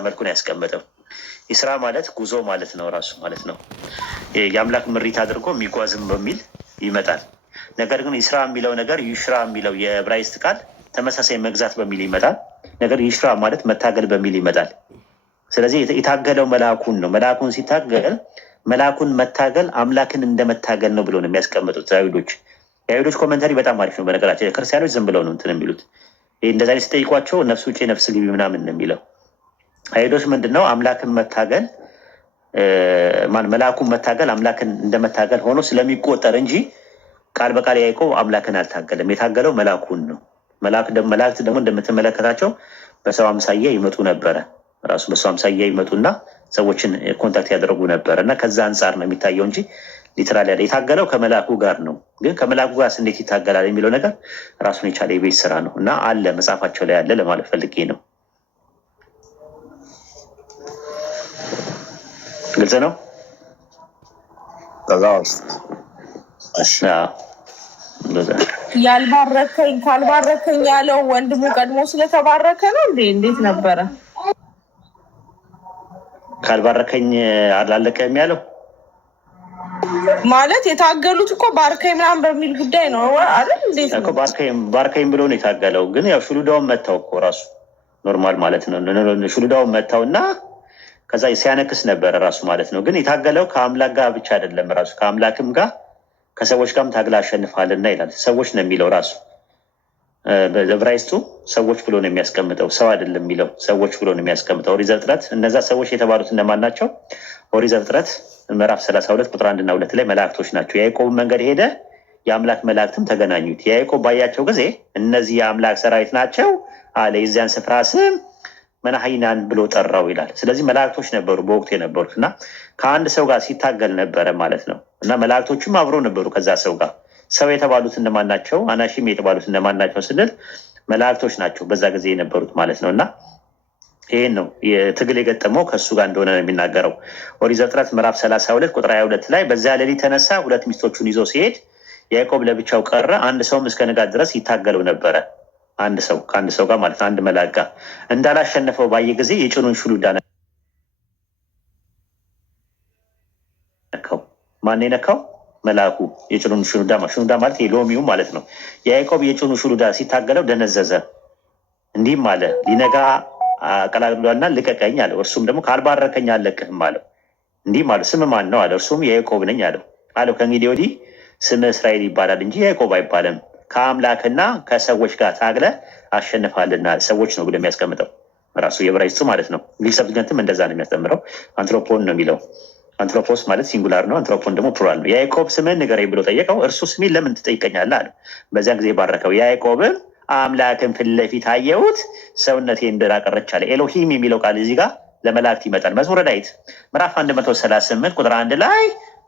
መልኩ ነው ያስቀመጠው። ኢስራ ማለት ጉዞ ማለት ነው ራሱ ማለት ነው። የአምላክ ምሪት አድርጎ የሚጓዝም በሚል ይመጣል። ነገር ግን ኢስራ የሚለው ነገር ዩሽራ የሚለው የዕብራይስጥ ቃል ተመሳሳይ መግዛት በሚል ይመጣል። ነገር ዩሽራ ማለት መታገል በሚል ይመጣል። ስለዚህ የታገለው መልአኩን ነው። መልአኩን ሲታገል መልአኩን መታገል አምላክን እንደመታገል ነው ብሎ ነው የሚያስቀምጡት አይሁዶች። የአይሁዶች ኮመንታሪ በጣም አሪፍ ነው። በነገራችን ክርስቲያኖች ዝም ብለው ነው እንትን የሚሉት። እንደዛ ሲጠይቋቸው ነፍስ ውጭ ነፍስ ግቢ ምናምን ነው የሚለው። አይሁዶች ምንድነው አምላክን መታገል መልአኩን መታገል አምላክን እንደመታገል ሆኖ ስለሚቆጠር እንጂ ቃል በቃል ያዕቆብ አምላክን አልታገለም። የታገለው መልአኩን ነው። መላእክት ደግሞ እንደምትመለከታቸው በሰው አምሳያ ይመጡ ነበረ። ራሱ በሰው አምሳያ ይመጡና ሰዎችን ኮንታክት ያደረጉ ነበረ እና ከዛ አንጻር ነው የሚታየው እንጂ ሊትራሊ ያለ የታገለው ከመልአኩ ጋር ነው። ግን ከመልአኩ ጋር እንዴት ይታገላል የሚለው ነገር ራሱን የቻለ የቤት ስራ ነው እና አለ መጽሐፋቸው ላይ ያለ ለማለት ፈልጌ ነው። ግልጽ ነው። ያልባረከኝ ካልባረከኝ ያለው ወንድሙ ቀድሞ ስለተባረከ ነው እንዴ? እንዴት ነበረ? ካልባረከኝ አላለቀም ያለው ማለት የታገሉት እኮ ባርከኝ ምናምን በሚል ጉዳይ ነው አይደል? እንዴት እኮ ባርከኝ ብሎ ነው የታገለው። ግን ያው ሹሉዳውን መታው እኮ ራሱ ኖርማል ማለት ነው። ሹሉዳውን መታው እና ከዛ ሲያነክስ ነበረ ራሱ ማለት ነው። ግን የታገለው ከአምላክ ጋር ብቻ አይደለም፣ ራሱ ከአምላክም ጋር ከሰዎች ጋርም ታግላ አሸንፋልና ይላል። ሰዎች ነው የሚለው ራሱ በዕብራይስጡ ሰዎች ብሎ ነው የሚያስቀምጠው። ሰው አይደለም የሚለው ሰዎች ብሎ ነው የሚያስቀምጠው። ኦሪት ዘፍጥረት እነዛ ሰዎች የተባሉት እነማን ናቸው? ኦሪት ዘፍጥረት ምዕራፍ 32 ቁጥር 1 እና 2 ላይ መላእክቶች ናቸው። የያዕቆብን መንገድ ሄደ፣ የአምላክ መላእክትም ተገናኙት። የያዕቆብ ባያቸው ጊዜ እነዚህ የአምላክ ሰራዊት ናቸው አለ። የዚያን ስፍራ ስም መናሃይናን ብሎ ጠራው ይላል። ስለዚህ መላእክቶች ነበሩ በወቅቱ የነበሩት እና ከአንድ ሰው ጋር ሲታገል ነበረ ማለት ነው። እና መላእክቶችም አብሮ ነበሩ ከዛ ሰው ጋር። ሰው የተባሉት እነማን ናቸው? አናሺም የተባሉት እነማን ናቸው ስንል መላእክቶች ናቸው በዛ ጊዜ የነበሩት ማለት ነው። እና ይህን ነው የትግል የገጠመው ከእሱ ጋር እንደሆነ ነው የሚናገረው። ኦሪት ዘፍጥረት ምዕራፍ 32 ቁጥር 22 ላይ በዚያ ሌሊት ተነሳ፣ ሁለት ሚስቶቹን ይዞ ሲሄድ ያዕቆብ ለብቻው ቀረ፣ አንድ ሰውም እስከ ንጋት ድረስ ይታገለው ነበረ። አንድ ሰው ከአንድ ሰው ጋር ማለት ነው፣ አንድ መልአክ ጋር እንዳላሸነፈው ባየ ጊዜ የጭኑን ሹሉዳ ነካው። ማን የነካው? መልአኩ የጭኑን ሹሉዳ ማለት የሎሚው ማለት ነው። የያዕቆብ የጭኑ ሹሉዳ ሲታገለው ደነዘዘ። እንዲህም አለ፣ ሊነጋ አቀላቅሏልና ልቀቀኝ አለው። እርሱም ደግሞ ካልባረከኝ አልለቅህም አለው። እንዲህም አለ፣ ስም ማን ነው አለ። እርሱም ያዕቆብ ነኝ አለው። ከእንግዲህ ወዲህ ስም እስራኤል ይባላል እንጂ ያዕቆብ አይባልም፣ ከአምላክና ከሰዎች ጋር ታግለ አሸንፋልና። ሰዎች ነው ብሎ የሚያስቀምጠው ራሱ የዕብራይስጡ ማለት ነው። እንግሊዝ ሰብትገንትም እንደዛ ነው የሚያስተምረው። አንትሮፖን ነው የሚለው። አንትሮፖስ ማለት ሲንጉላር ነው፣ አንትሮፖን ደግሞ ፕሉራል ነው። ያዕቆብ ስምህን ንገረኝ ብሎ ጠየቀው። እርሱ ስሜን ለምን ትጠይቀኛለህ አለ። በዚያን ጊዜ ባረከው። ያዕቆብም አምላክን ፊት ለፊት አየሁት፣ ሰውነቴ እንደራቀረች አለ። ኤሎሂም የሚለው ቃል እዚህ ጋር ለመላእክት ይመጣል። መዝሙረ ዳዊት ምዕራፍ 138 ቁጥር 1 ላይ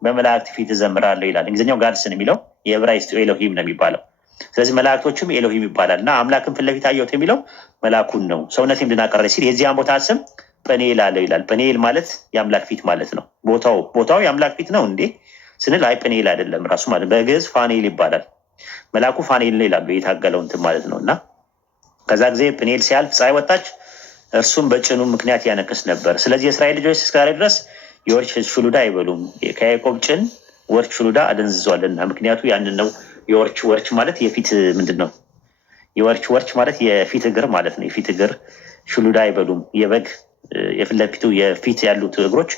በመላእክት ፊት እዘምራለሁ ይላል። እንግሊዝኛው ጋድስን የሚለው የዕብራይስጡ ኤሎሂም ነው የሚባለው። ስለዚህ መላእክቶችም ኤሎሂም ይባላል እና አምላክን ፊት ለፊት አየሁት የሚለው መላኩን ነው። ሰውነቴም እንድናቀረች ሲል የዚያን ቦታ ስም ጵኒኤል አለው ይላል። ጵኒኤል ማለት የአምላክ ፊት ማለት ነው። ቦታው የአምላክ ፊት ነው እንዴ ስንል አይ ጵኒኤል አይደለም ራሱ ማለት በግዕዝ ፋኔል ይባላል። መላኩ ፋኔል ነው ይላሉ የታገለው እንትን ማለት ነው። እና ከዛ ጊዜ ጵኒኤል ሲያልፍ ፀሐይ ወጣች፣ እርሱም በጭኑ ምክንያት ያነክስ ነበር። ስለዚህ የእስራኤል ልጆች እስከዛሬ ድረስ የወርች ሹሉዳ አይበሉም፣ ከያዕቆብ ጭን ወርች ሹሉዳ አደንዝዟልና። ምክንያቱ ያንን ነው። የወርች ማለት የፊት ምንድን ነው? የወርች ማለት የፊት እግር ማለት ነው። የፊት እግር ሹሉዳ አይበሉም። የበግ የፊት ለፊቱ የፊት ያሉት እግሮች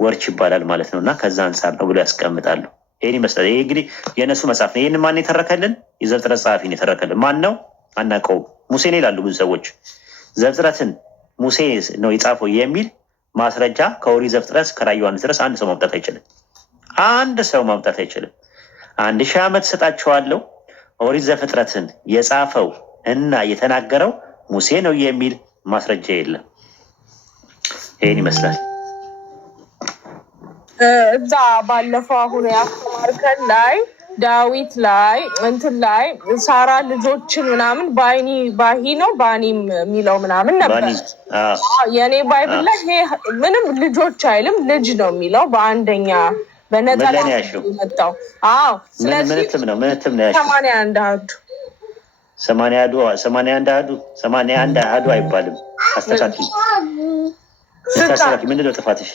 ወርች ይባላል ማለት ነው። እና ከዛ አንጻር ነው ብሎ ያስቀምጣሉ። ይህን ይመስላል። ይህ እንግዲህ የእነሱ መጽሐፍ ነው። ይህን ማን የተረከልን? የዘፍጥረት ጸሐፊ ነው የተረከልን። ማን ነው? አናውቀውም። ሙሴ ነው ይላሉ ብዙ ሰዎች። ዘፍጥረትን ሙሴ ነው የጻፈው የሚል ማስረጃ ከኦሪት ዘፍጥረት ከራዕየ ዮሐንስ ድረስ አንድ ሰው ማምጣት አይችልም። አንድ ሰው ማምጣት አይችልም። 1000 ዓመት ሰጣቸዋለሁ። ኦሪት ዘፍጥረትን የጻፈው እና የተናገረው ሙሴ ነው የሚል ማስረጃ የለም። ይህን ይመስላል። እዛ ባለፈው አሁን ያስተማርከን ላይ ዳዊት ላይ እንትን ላይ ሳራ ልጆችን ምናምን ባሂ ነው ባኒም የሚለው ምናምን ነበር። የኔ ባይብል ላይ ምንም ልጆች አይልም ልጅ ነው የሚለው በአንደኛ በነጠላ መጣው። አዎ ስለዚህ ምንትም ነው 81 አሐዱ 81 አሐዱ አይባልም። አስተካክል ስታስተካክ ምንድን ነው ጥፋትሽ?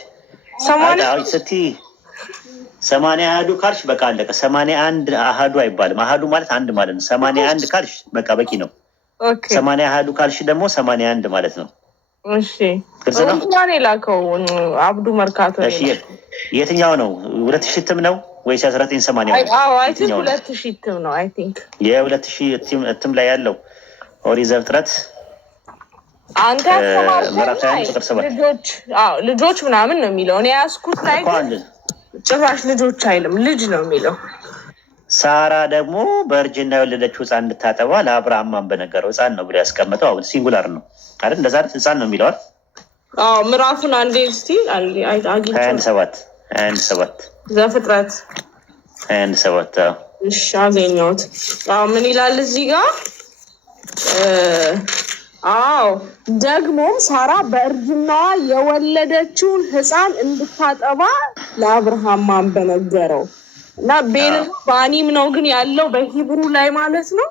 80 አሃዱ ካልሽ በቃ አለቀ። 81 አሃዱ አይባልም። አሃዱ ማለት አንድ ማለት ነው። 81 ካልሽ በቃ በቂ ነው። 80 አሃዱ ካልሽ ደግሞ 81 ማለት ነው። እሺ እንኳን የላከው አብዱ መርካቶ። እሺ የትኛው ነው? 2000 እትም ነው ወይስ 1980? አዎ አይ ቲንክ 2000 እትም ነው። አይ ቲንክ የ2000 እትም ላይ ያለው ኦሪት ዘፍጥረት አንተ ልጆች ምናምን ነው የሚለው። እኔ ያስኩት ላይ ጭራሽ ልጆች አይልም፣ ልጅ ነው የሚለው። ሳራ ደግሞ በእርጅና የወለደችው ሕፃን እንድታጠባ ለአብርሃም ማን በነገረው ሕፃን ነው ብሎ ያስቀመጠው። አሁን ሲንጉላር ነው አይደል? እንደዛ አይደል? ሕፃን ነው የሚለዋል። ምዕራፉን አንዴ እስቲ አግኝቼ 21 ዘፍጥረት 21 እሺ አገኘሁት። ምን ይላል እዚህ ጋር? ደግሞም ሳራ በእርጅናዋ የወለደችውን ሕፃን እንድታጠባ ለአብርሃም ማን በነገረው እና ባኒም ነው ግን ያለው በሂብሩ ላይ ማለት ነው።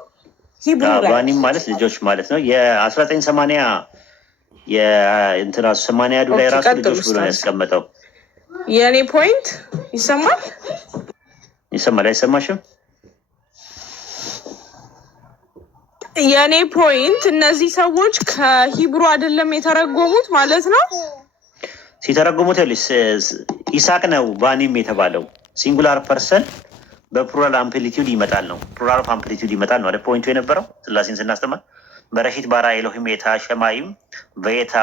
ሂብሩ ላይ ባኒም ማለት ልጆች ማለት ነው። የ1980 የእንትና 80 ላይ ራሱ ልጆች ብሎ ነው ያስቀመጠው። የኔ ፖይንት ይሰማል? አይሰማሽም? የኔ ፖይንት እነዚህ ሰዎች ከሂብሩ አይደለም የተረጎሙት ማለት ነው። ሲተረጎሙት ይስሐቅ ነው ባኒም የተባለው። ሲንጉላር ፐርሰን በፕሉራል አምፕሊቲዩድ ይመጣል ነው። ፕሉራል አምፕሊቲዩድ ይመጣል ነው አይደል? ፖይንቱ የነበረው ስላሴን ስናስተምር በረሺት ባራ ኤሎሂም የታ ሸማይም በየታ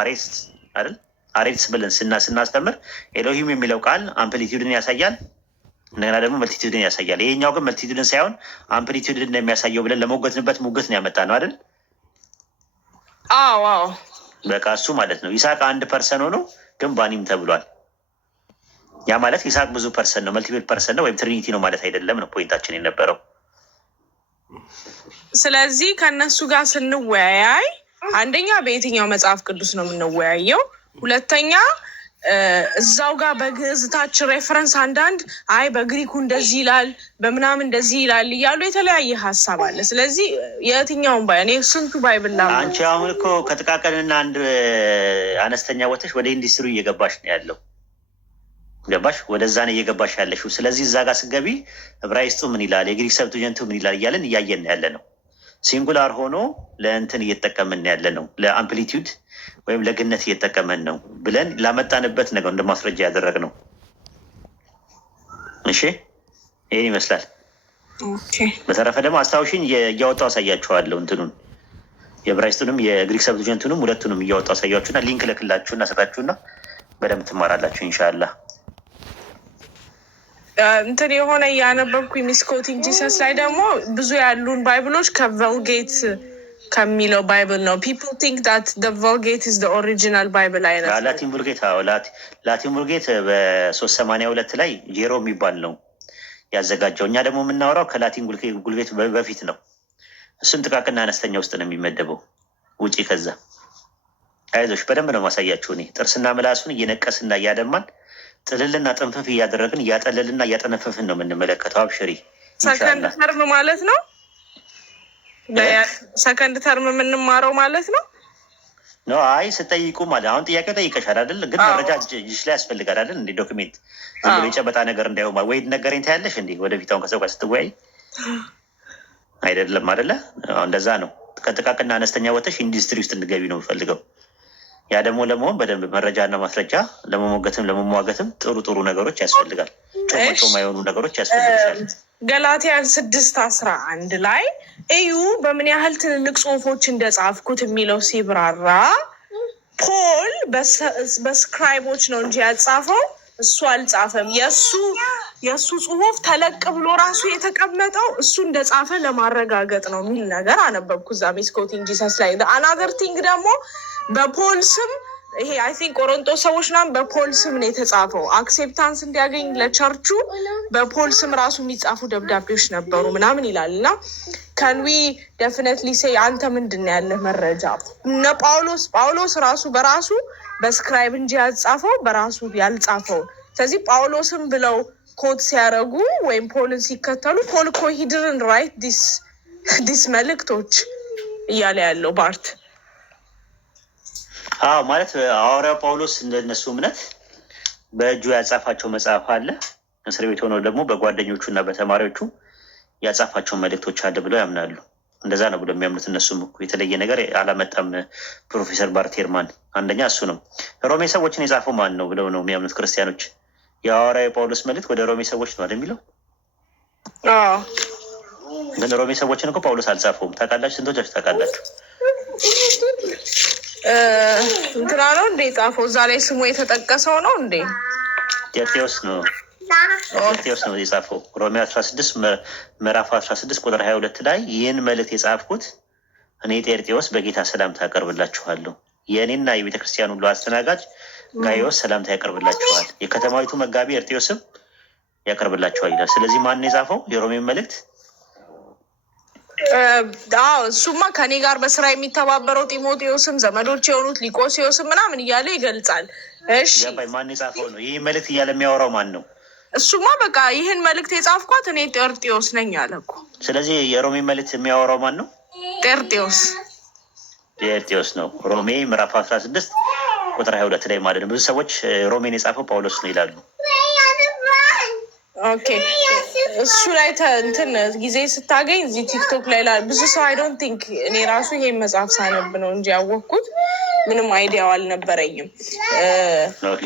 አሬስት አይደል? አሬስት ብለን ስናስተምር ኤሎሂም የሚለው ቃል አምፕሊቲዩድን ያሳያል፣ እንደገና ደግሞ መልቲቲዩድን ያሳያል። ይሄኛው ግን መልቲቲዩድን ሳይሆን አምፕሊቲዩድን እንደሚያሳየው ብለን ለሞገትንበት ሙገት ነው ያመጣ ነው አይደል? አዎ በቃ እሱ ማለት ነው። ይስሐቅ አንድ ፐርሰን ሆኖ ግን ባኒም ተብሏል። ያ ማለት ይስሐቅ ብዙ ፐርሰን ነው፣ መልቲፕል ፐርሰን ነው ወይም ትሪኒቲ ነው ማለት አይደለም ነው ፖይንታችን የነበረው። ስለዚህ ከእነሱ ጋር ስንወያይ አንደኛ በየትኛው መጽሐፍ ቅዱስ ነው የምንወያየው? ሁለተኛ እዛው ጋር በግዕዝታች ሬፈረንስ አንዳንድ በግሪኩ እንደዚህ ይላል በምናምን እንደዚህ ይላል እያሉ የተለያየ ሀሳብ አለ። ስለዚህ የትኛውን እኔ ስንቱ ባይብል አንቺ አሁን እኮ ከጥቃቅንና አንድ አነስተኛ ወተሽ ወደ ኢንዱስትሪ እየገባሽ ነው ያለው። ገባሽ? ወደዛ ነው እየገባሽ ያለሽው። ስለዚህ እዛ ጋር ስገቢ ዕብራይስጡ ምን ይላል፣ የግሪክ ሰብቱጀንቱ ምን ይላል እያለን እያየን ያለ ነው። ሲንጉላር ሆኖ ለእንትን እየተጠቀምን ያለ ነው፣ ለአምፕሊቲዩድ ወይም ለግነት እየተጠቀመን ነው ብለን ላመጣንበት ነገር እንደ ማስረጃ ያደረግነው። እሺ ይህን ይመስላል። በተረፈ ደግሞ አስታውሽኝ እያወጣው አሳያችኋለሁ። እንትኑን የዕብራይስጡንም የግሪክ ሰብቱጀንቱንም ሁለቱንም እያወጣው አሳያችሁና ሊንክ ልክላችሁና ሰጣችሁና በደንብ ትማራላችሁ ኢንሻላህ። እንትን የሆነ እያነበብኩ ሚስኮቲንግ ጂሰስ ላይ ደግሞ ብዙ ያሉን ባይብሎች ከቨልጌት ከሚለው ባይብል ነው። ፒፕል ቲንክ ዳት ዘ ቨልጌት ኢዝ ዘ ኦሪጂናል ባይብል አይነት ላቲን ቡልጌት። ላቲን ቡልጌት በ382 ላይ ጄሮ የሚባል ነው ያዘጋጀው። እኛ ደግሞ የምናወራው ከላቲን ጉልቤት በፊት ነው። እሱም ጥቃቅና አነስተኛ ውስጥ ነው የሚመደበው። ውጪ ከዛ አይዞሽ፣ በደንብ ነው ማሳያችሁ። እኔ ጥርስና ምላሱን እየነቀስና እያደማን ጥልልና ጥንፍፍ እያደረግን እያጠለልና እያጠነፈፍን ነው የምንመለከተው። አብሽሪ። ሰከንድ ተርም ማለት ነው። ሰከንድ ተርም የምንማረው ማለት ነው። አይ ስጠይቁ ማለት አሁን ጥያቄው ጠይቀሻል አይደል? ግን መረጃ እጅሽ ላይ ያስፈልጋል አይደል? እንደ ዶክሜንት ዝም ብሎ የጨበጣ ነገር እንዳይሆን ወይ ነገረኝ ታያለሽ እንዴ? ወደፊት አሁን ከሰው ጋር ስትወያይ አይደለም አይደለ? እንደዛ ነው። ከጥቃቅና አነስተኛ ወተሽ ኢንዱስትሪ ውስጥ እንድገቢ ነው የምፈልገው። ያ ደግሞ ለመሆን በደንብ መረጃና ማስረጃ ለመሞገትም ለመሟገትም ጥሩ ነገሮች ያስፈልጋል። ጮማ የሆኑ ነገሮች ያስፈልጋል። ገላትያን 6:11 ላይ እዩ በምን ያህል ትልልቅ ጽሁፎች እንደጻፍኩት የሚለው ሲብራራ ፖል በስክራይቦች ነው እንጂ ያጻፈው እሱ አልጻፈም። የእሱ ጽሁፍ ተለቅ ብሎ ራሱ የተቀመጠው እሱ እንደጻፈ ለማረጋገጥ ነው የሚል ነገር አነበብኩ እዛ ሚስኮቲንግ ጂሰስ ላይ። አናዘር ቲንግ ደግሞ በፖል ስም ይሄ አይ ቲንክ ቆሮንቶስ ሰዎች ናም በፖል ስም ነው የተጻፈው። አክሴፕታንስ እንዲያገኝ ለቸርቹ በፖል ስም ራሱ የሚጻፉ ደብዳቤዎች ነበሩ ምናምን ይላል። እና ከንዊ ደፍነትሊ ሴይ አንተ ምንድን ነው ያለህ መረጃ? እነ ጳውሎስ ራሱ በራሱ በስክራይብ እንጂ ያጻፈው በራሱ ያልጻፈውን። ስለዚህ ጳውሎስም ብለው ኮት ሲያደርጉ ወይም ፖልን ሲከተሉ ፖል እኮ ሂ ዲድንት ራይት ዲስ መልእክቶች እያለ ያለው ባርት አዎ ማለት ሐዋርያው ጳውሎስ እንደነሱ እምነት በእጁ ያጻፋቸው መጽሐፍ አለ። እስር ቤት ሆነው ደግሞ በጓደኞቹ እና በተማሪዎቹ ያጻፋቸው መልእክቶች አለ ብለው ያምናሉ። እንደዛ ነው ብሎ የሚያምኑት። እነሱም እኮ የተለየ ነገር አላመጣም። ፕሮፌሰር ባርቴርማን አንደኛ እሱ ነው። ሮሜ ሰዎችን የጻፈው ማን ነው ብለው ነው የሚያምኑት ክርስቲያኖች። የሐዋርያው ጳውሎስ መልእክት ወደ ሮሜ ሰዎች ነው የሚለው። ግን ሮሜ ሰዎችን እኮ ጳውሎስ አልጻፈውም። ታውቃላችሁ? ስንቶቻችሁ ታውቃላችሁ? እንትና ነው እንዴ ጻፈው? እዛ ላይ ስሙ የተጠቀሰው ነው እንዴ? ጤርጤዎስ ነው የጻፈው። ሮሜ 16 ምዕራፍ 16 ቁጥር 22 ላይ ይህን መልእክት የጻፍኩት እኔ ጤርጤዎስ በጌታ ሰላምታ ያቀርብላችኋለሁ። የእኔና የቤተ ክርስቲያን ሁሉ አስተናጋጅ ጋይዮስ ሰላምታ ያቀርብላችኋል። የከተማዊቱ መጋቢ ኤርጤዎስም ያቀርብላችኋል ይላል። ስለዚህ ማን የጻፈው የሮሜን መልእክት? እሱማ ከኔ ጋር በስራ የሚተባበረው ጢሞቴዎስም ዘመዶች የሆኑት ሊቆሲዮስም ምናምን እያለ ይገልጻል። እሺ ማን የጻፈው ነው ይህ መልእክት እያለ የሚያወራው ማን ነው? እሱማ በቃ ይህን መልእክት የጻፍኳት እኔ ጤርጤዎስ ነኝ አለ እኮ። ስለዚህ የሮሜ መልእክት የሚያወራው ማን ነው? ጤርጤዎስ ነው። ሮሜ ምዕራፍ 16 ቁጥር 22 ላይ ማለት ነው። ብዙ ሰዎች ሮሜን የጻፈው ጳውሎስ ነው ይላሉ። ኦኬ እሱ ላይ እንትን ጊዜ ስታገኝ እዚህ ቲክቶክ ላይ ብዙ ሰው አይ ዶንት ቲንክ እኔ ራሱ ይሄን መጽሐፍ ሳነብ ነው እንጂ ያወቅኩት ምንም አይዲያው አልነበረኝም።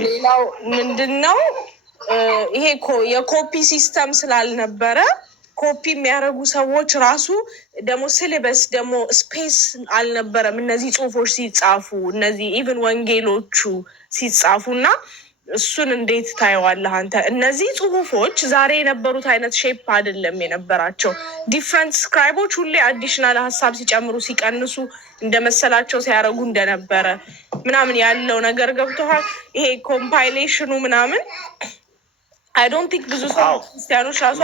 ሌላው ምንድን ነው ይሄ የኮፒ ሲስተም ስላልነበረ ኮፒ የሚያደርጉ ሰዎች ራሱ ደግሞ ሲሌበስ ደግሞ ስፔስ አልነበረም። እነዚህ ጽሁፎች ሲጻፉ እነዚህ ኢቨን ወንጌሎቹ ሲጻፉ እና እሱን እንዴት ታየዋለህ አንተ? እነዚህ ጽሁፎች ዛሬ የነበሩት አይነት ሼፕ አይደለም የነበራቸው። ዲፍረንት ስክራይቦች ሁሌ አዲሽናል ሀሳብ ሲጨምሩ ሲቀንሱ እንደመሰላቸው ሲያደርጉ እንደነበረ ምናምን ያለው ነገር ገብቶሃል? ይሄ ኮምፓይሌሽኑ ምናምን አይ ዶንት ቲንክ ብዙ ሰው ክርስቲያኖች ራሱ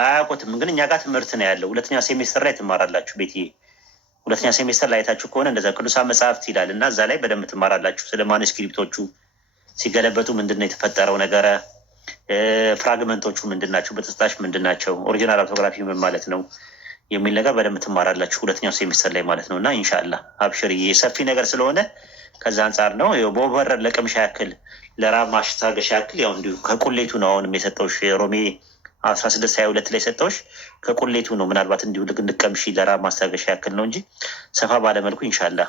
አያውቁትም። ግን እኛ ጋር ትምህርት ነው ያለው። ሁለተኛ ሴሜስተር ላይ ትማራላችሁ። ቤት ሁለተኛ ሴሜስተር ላይ አይታችሁ ከሆነ እንደዛ ቅዱሳን መጽሐፍት ይላል እና እዛ ላይ በደንብ ትማራላችሁ። ስለ ማኑስክሪፕቶቹ ሲገለበጡ ምንድን ነው የተፈጠረው ነገረ፣ ፍራግመንቶቹ ምንድን ናቸው፣ በተስጣሽ ምንድን ናቸው፣ ኦሪጂናል አውቶግራፊ ምን ማለት ነው የሚል ነገር በደንብ ትማራላችሁ ሁለተኛው ሴሚስተር ላይ ማለት ነው። እና ኢንሻላህ አብሽር ሰፊ ነገር ስለሆነ ከዛ አንጻር ነው በወረድ ለቅምሻ ያክል ለራብ ማስታገሻ ያክል ያው እንዲሁ ከቁሌቱ ነው አሁንም የሰጠውሽ ሮሜ 16:22 ላይ ሰጠውሽ ከቁሌቱ ነው። ምናልባት እንዲሁ እንድቀምሺ ለራብ ማስታገሻ ያክል ነው እንጂ ሰፋ ባለመልኩ ኢንሻላህ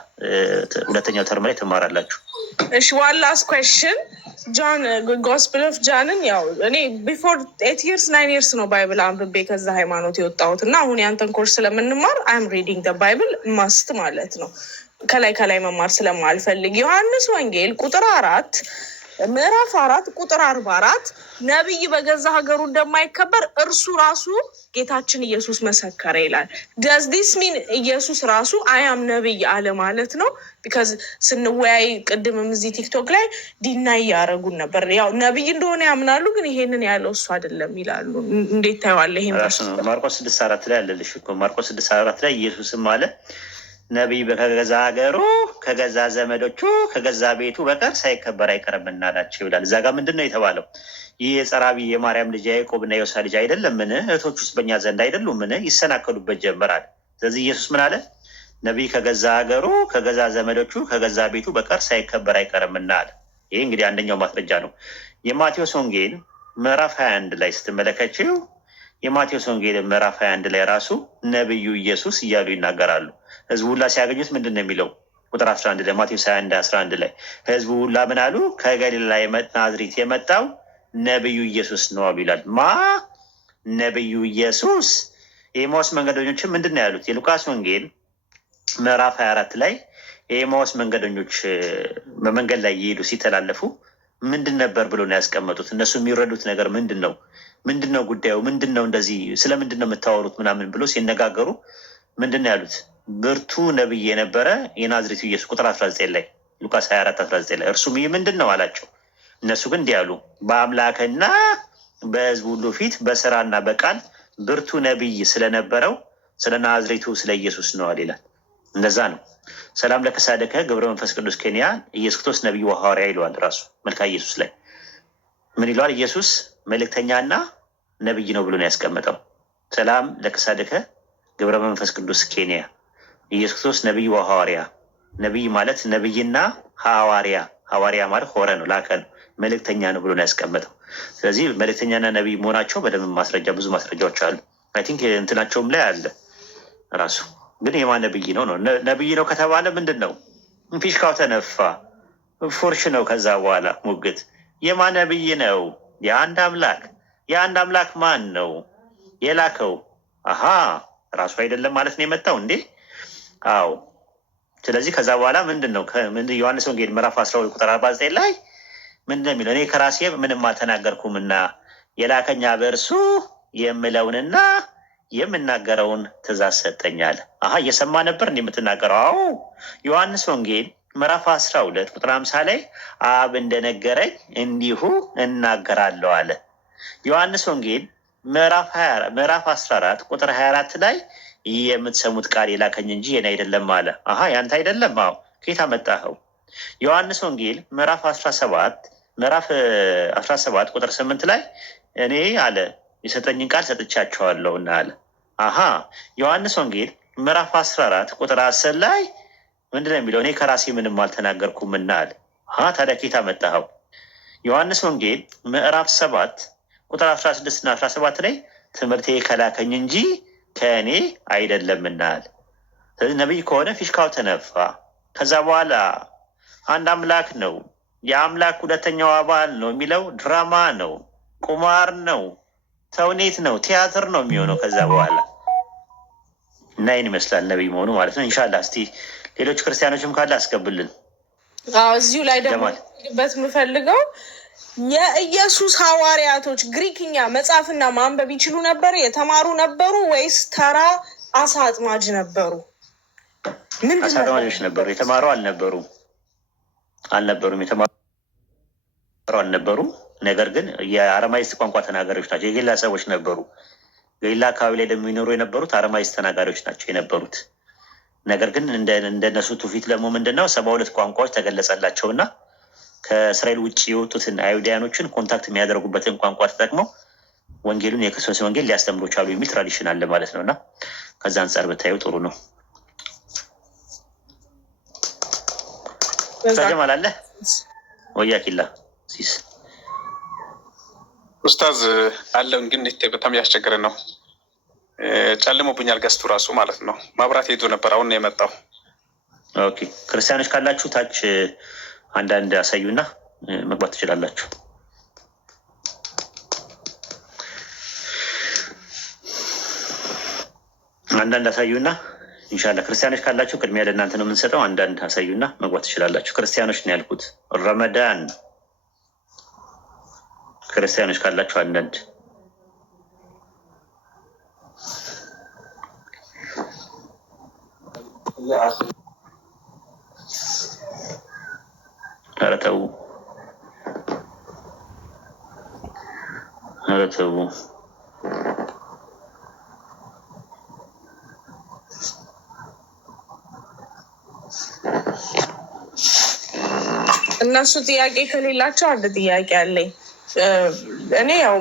ሁለተኛው ተርም ላይ ትማራላችሁ። እሺ ዋን ላስት ኩዌስችን ጆን ጎስፕል ኦፍ ጃንን ያው እኔ ቢፎር 8 years 9 years ነው ባይብል አንብቤ ከዛ ሃይማኖት የወጣሁት እና አሁን ያንተን ኮርስ ስለምንማር አይም ሪዲንግ ደ ባይብል ማስት ማለት ነው። ከላይ መማር ስለማልፈልግ ዮሐንስ ወንጌል ቁጥር 4 ምዕራፍ 4 ቁጥር 44 ነብይ በገዛ ሀገሩ እንደማይከበር እርሱ ራሱ ጌታችን ኢየሱስ መሰከረ ይላል። does this mean ኢየሱስ ራሱ አያም ነብይ አለ ማለት ነው? ቢካዝ ስንወያይ ቅድምም እዚህ ቲክቶክ ላይ ዲናይ ያደረጉን ነበር። ያው ነብይ እንደሆነ ያምናሉ፣ ግን ይሄንን ያለው እሱ አይደለም ይላሉ። እንዴት ታየዋለህ? ይሄን ማርቆስ 6:4 ላይ አለልሽ እኮ ማርቆስ 6:4 ላይ ኢየሱስም አለ ነቢይ ከገዛ ሀገሩ ከገዛ ዘመዶቹ ከገዛ ቤቱ በቀር ሳይከበር አይቀርም እናላቸው ይላል። እዛ ጋር ምንድን ነው የተባለው? ይህ የጸራቢ የማርያም ልጅ ያዕቆብና የዮሳ ልጅ አይደለምን? እህቶች ውስጥ በእኛ ዘንድ አይደሉምን? ይሰናከሉበት ጀመራል። ስለዚህ ኢየሱስ ምን አለ? ነቢይ ከገዛ ሀገሩ ከገዛ ዘመዶቹ ከገዛ ቤቱ በቀር ሳይከበር አይቀርም አለ። ይህ እንግዲህ አንደኛው ማስረጃ ነው። የማቴዎስ ወንጌል ምዕራፍ 21 ላይ ስትመለከችው የማቴዎስ ወንጌል ምዕራፍ 21 ላይ ራሱ ነቢዩ ኢየሱስ እያሉ ይናገራሉ። ህዝቡ ሁላ ሲያገኙት ምንድን ነው የሚለው? ቁጥር 11 ላይ ማቴዎስ 21:11 ላይ ህዝቡ ሁላ ምን አሉ? ከገሊላ ናዝሬት የመጣው ነቢዩ ኢየሱስ ነው አሉ ይላል። ነቢዩ ኢየሱስ። የኤማሁስ መንገደኞችም ምንድን ነው ያሉት? የሉቃስ ወንጌል ምዕራፍ 24 ላይ የኤማሁስ መንገደኞች በመንገድ ላይ እየሄዱ ሲተላለፉ ምንድን ነበር ብሎ ነው ያስቀመጡት። እነሱ የሚረዱት ነገር ምንድን ነው ጉዳዩ ምንድን ነው፣ እንደዚህ ስለምንድን ነው የምታወሩት ምናምን ብሎ ሲነጋገሩ ምንድን ነው ያሉት? ብርቱ ነብይ የነበረ የናዝሬቱ ኢየሱስ ቁጥር 19 ላይ ሉቃስ 24:19 ላይ እርሱም ይህ ምንድን ነው አላቸው። እነሱ ግን እንዲህ አሉ፣ በአምላክና በህዝቡ ሁሉ ፊት በስራና በቃል ብርቱ ነብይ ስለነበረው ስለ ናዝሬቱ ስለ ኢየሱስ ነው ይላል። እንደዛ ነው። ሰላም ለከሳደከ ገብረ መንፈስ ቅዱስ ኬንያ ኢየሱስ ክርስቶስ ነቢይ ወሐዋርያ ይለዋል። ራሱ መልካ ኢየሱስ ላይ ምን ይለዋል? ኢየሱስ መልእክተኛና ነብይ ነው ብሎ ነው ያስቀመጠው። ሰላም ለከሳደከ ገብረ መንፈስ ቅዱስ ኬንያ ኢየሱስ ክርስቶስ ነቢይ ወሐዋርያ ነቢይ ማለት ነቢይና ሐዋርያ ማለት ሆረ ነው፣ ላከ ነው፣ መልእክተኛ ነው ብሎ ነው ያስቀመጠው። ስለዚህ መልእክተኛና ነቢይ መሆናቸው በደንብ ማስረጃ፣ ብዙ ማስረጃዎች አሉ። አይ ቲንክ እንትናቸውም ላይ አለ ራሱ። ግን የማን ነቢይ ነው ነው? ነቢይ ነው ከተባለ ምንድን ነው? ፊሽካው ተነፋ፣ ፎርሽ ነው። ከዛ በኋላ ሙግት የማን ነቢይ ነው? የአንድ አምላክ። የአንድ አምላክ ማን ነው የላከው? አሀ ራሱ አይደለም ማለት ነው የመጣው እንዴ? አዎ። ስለዚህ ከዛ በኋላ ምንድን ነው ዮሐንስ ወንጌል ምዕራፍ 12 ቁጥር 49 ላይ ምንድን ነው የሚለው? እኔ ከራሴ ምንም አልተናገርኩምና የላከኝ አብ እርሱ የምለውንና የምናገረውን ትእዛዝ ሰጠኛል። አሀ እየሰማ ነበር እንዲህ የምትናገረው? አዎ። ዮሐንስ ወንጌል ምዕራፍ 12 ቁጥር 50 ላይ አብ እንደነገረኝ እንዲሁ እናገራለሁ አለ። ዮሐንስ ወንጌል ምዕራፍ 14 ቁጥር 24 ላይ የምትሰሙት ቃል የላከኝ እንጂ የኔ አይደለም አለ። አሀ ያንተ አይደለም? አዎ። ከየት አመጣኸው? ዮሐንስ ወንጌል ምዕራፍ 17 ቁጥር 8 ላይ እኔ አለ የሰጠኝን ቃል ሰጥቻቸዋለሁና አለ። አሀ ዮሐንስ ወንጌል ምዕራፍ 14 ቁጥር 10 ላይ ምንድን ነው የሚለው? እኔ ከራሴ ምንም አልተናገርኩምና አለ። ታዲያ ከየት አመጣኸው? ዮሐንስ ወንጌል ምዕራፍ 7 ቁጥር 16 እና 17 ላይ ትምህርቴ ከላከኝ እንጂ ከእኔ አይደለምና አለ። ስለዚህ ነቢይ ከሆነ ፊሽካው ተነፋ። ከዛ በኋላ አንድ አምላክ ነው፣ የአምላክ ሁለተኛው አባል ነው የሚለው ድራማ ነው፣ ቁማር ነው፣ ተውኔት ነው፣ ቲያትር ነው የሚሆነው ከዛ በኋላ እና ይህን ይመስላል ነቢይ መሆኑ ማለት ነው። ኢንሻላህ እስቲ ሌሎች ክርስቲያኖችም ካለ አስገብልን። እዚሁ ላይ ደግሞ በት የምፈልገው የኢየሱስ ሐዋርያቶች ግሪክኛ መጻፍና ማንበብ ይችሉ ነበር? የተማሩ ነበሩ ወይስ ተራ አሳ አጥማጅ ነበሩ? አሳ አጥማጆች ነበሩ። የተማሩ አልነበሩም። የተማሩ አልነበሩም። ነገር ግን የአረማይስጥ ቋንቋ ተናጋሪዎች ናቸው። የጌላ ሰዎች ነበሩ። ገሊላ አካባቢ ላይ ደግሞ የሚኖሩ የነበሩት አረማይስጥ ተናጋሪዎች ናቸው የነበሩት። ነገር ግን እንደነሱ ትውፊት ደግሞ ምንድነው 72 ቋንቋዎች ተገለጸላቸው እና ከእስራኤል ውጭ የወጡትን አይሁዳያኖችን ኮንታክት የሚያደርጉበትን ቋንቋ ተጠቅመው ወንጌሉን የክርስቶስ ወንጌል ሊያስተምሩ ቻሉ የሚል ትራዲሽን አለ ማለት ነው። እና ከዛ አንጻር ብታየው ጥሩ ነው። ጀማል አለ ወያኪላ ሲስ ኡስታዝ አለውን ግን በጣም ያስቸገረ ነው። ጨልሞብኛል ገዝቱ ራሱ ማለት ነው። ማብራት ሄዶ ነበር፣ አሁን ነው የመጣው። ኦኬ ክርስቲያኖች ካላችሁ ታች አንዳንድ አሳዩና መግባት ትችላላችሁ። አንዳንድ አሳዩና ኢንሻላህ ክርስቲያኖች ካላችሁ ቅድሚያ ለእናንተ ነው የምንሰጠው። አንዳንድ አሳዩና መግባት ትችላላችሁ። ክርስቲያኖች ነው ያልኩት። ረመዳን ክርስቲያኖች ካላችሁ አንዳንድ ኧረ ተው እነሱ ጥያቄ ከሌላቸው አንድ ጥያቄ አለኝ። እኔ ያው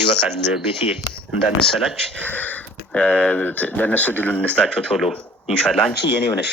ይበቃል ቤቴ እንዳንሰላች ለእነሱ ድሉን እንስጣቸው ቶሎ። ኢንሻላህ አንቺ የኔ ሆነሽ